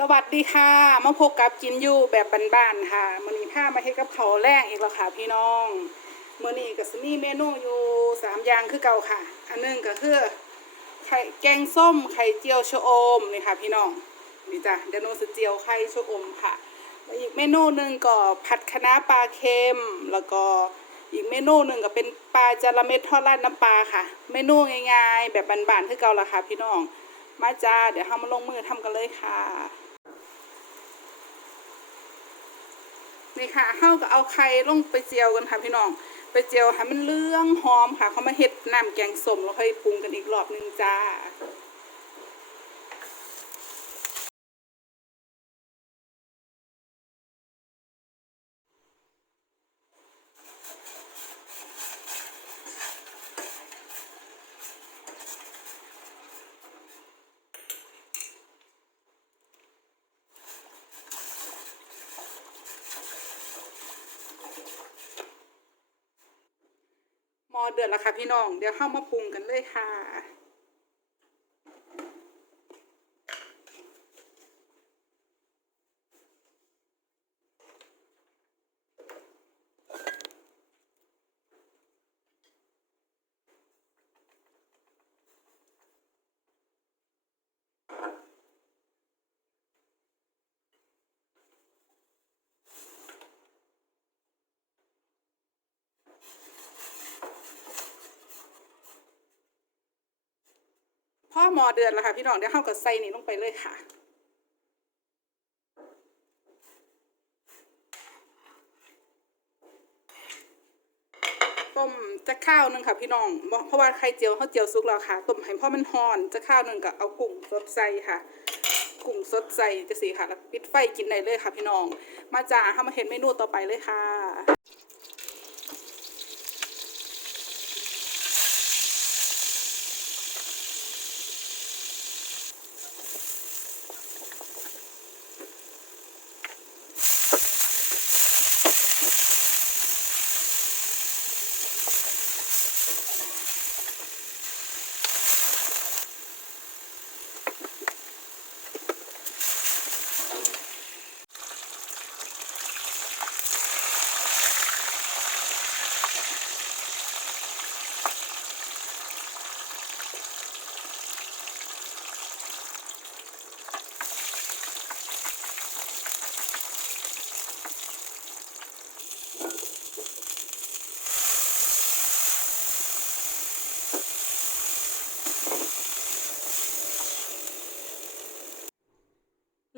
สวัสดีค่ะมาพบกับกินอยู่แบบบ้านๆค่ะมื้อนี้พามาเฮ็ดกับเขาแรงอีกแล้วค่ะพี่น้องมื้อนี้ก็สิมีเมนูอยู่สามอย่างคือเก่าค่ะ อันหนึงก็คือไข่แกงส้มไข่เจียวชะอมนี่ค่ะ พี่น้องนี่จ้ะเดี๋ยวหนูสิเจียวไข่ชะอมค่ะแล้วอีกเมนูหนึงก็ผัดคะน้าปลาเค็มแล้วก็อีกเมนูหนึ่งก็เป็นปลาจาระเม็ดทอดราดน้ำปลาค่ะ เมนูง่ายๆ แบบบ้านๆคือเก่าละค่ะ พี่น้องมาจ้า เดี๋ยวเฮามาลงมือทำกันเลยค่ะ นี่ค่ะเข้าก็เอาไข่ลงไปเจียวกันค่ะพี่น้อง ไปเจียวให้มันเลืองหอมค่ะเขามาเฮ็ดน้ำแกงส้มแล้วค่อยปรุงกันอีกรอบหนึงจ้า อเดือดแล้วค่ะพี่น้อง เดี๋ยวเข้ามาปรุงกันเลยค่ะ พ่อหมอเดือดแล้วค่ะพี่น้องเดี๋ยวเข้ากับใส่นี่ลงไปเลยค่ะ ต้มจะข้าวหนึงค่ะพี่น้องเพราะว่าไข่เจียวเขาวเจียวสุกแล้วค่ะต้มให้พ่อมันฮอนจะข้าวหนึงก็เอากุ้งสดใส่ค่ะกุ้งสดใส่จะสีค่ะแล้วปิดไฟกินได้เลยค่ะพี่น้อง มาจ้าเข้ามาเห็นเมนูต่อไปเลยค่ะ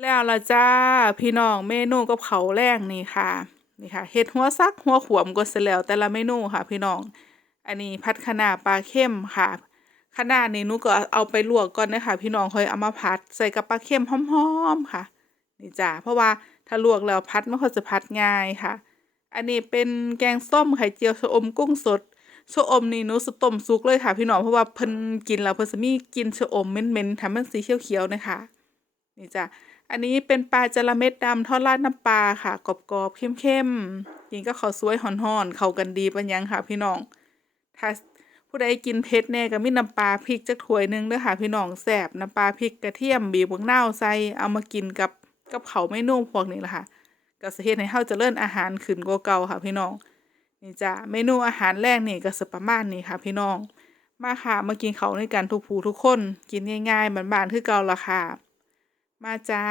แล้วละจ้า พี่น้องเมนูกับเขาแรงนี่ค่ะนี่ค่ะเห็ดหัวซักหัวขวมก็เสร็จแล้วแต่ละเมนูค่ะ พี่น้อง อันนี้ผัดคะน้าปลาเข้มค่ะคะน้านี่หนูก็เอาไปลวกก่อนนะคะพี่น้องค่อยเอามาผัดใส่กับปลาเข้มหอมๆค่ะ นี่จ้าเพราะว่าถ้าลวกแล้วพัดไมันก็จะพัดง่ายค่ะ อันนี้เป็นแกงส้มไข่เจียวชะอมกุ้งสดชะอมนี่นูสต้มสุกเลยค่ะ พี่น้องเพราะว่าเพิ่นกินแล้วเพิ่นจะมีกินชะอมเหม็นๆทำมันสีเขียวๆนะคะ นี่จ้ะอันนี้เป็นปลาจระเม็ดดำทอดราดน้ำปลาค่ะกรอบๆเข้มๆกินก็ข้าวสวยห่อนๆเข้ากันดีปัญญังค่ะพี่น้องถ้าผู้ใดกินเผ็ดแน่ก็มีน้ำปลาพริกจักถ้วยหนึงเด้อค่ะพี่น้องแซ่บน้ำปลาพริกกระเทียมบีบบักนาวใส่เอามากินกับกับเขาวเมนูพวกนี้ละค่ะก็สเฮ็ดให้เฮาจะเจริญอาหารขึ้นกว่าเก่าค่ะพี่น้องนี่จ้ะเมนูอาหารแรกนี่ก็สประมาณนี้ค่ะ พี่น้อง มาค่ะมากินเขาวด้วยกันทุกผู้ทุกคน กินง่ายๆบ้านๆคือเก่าละค่ะ มาจ้า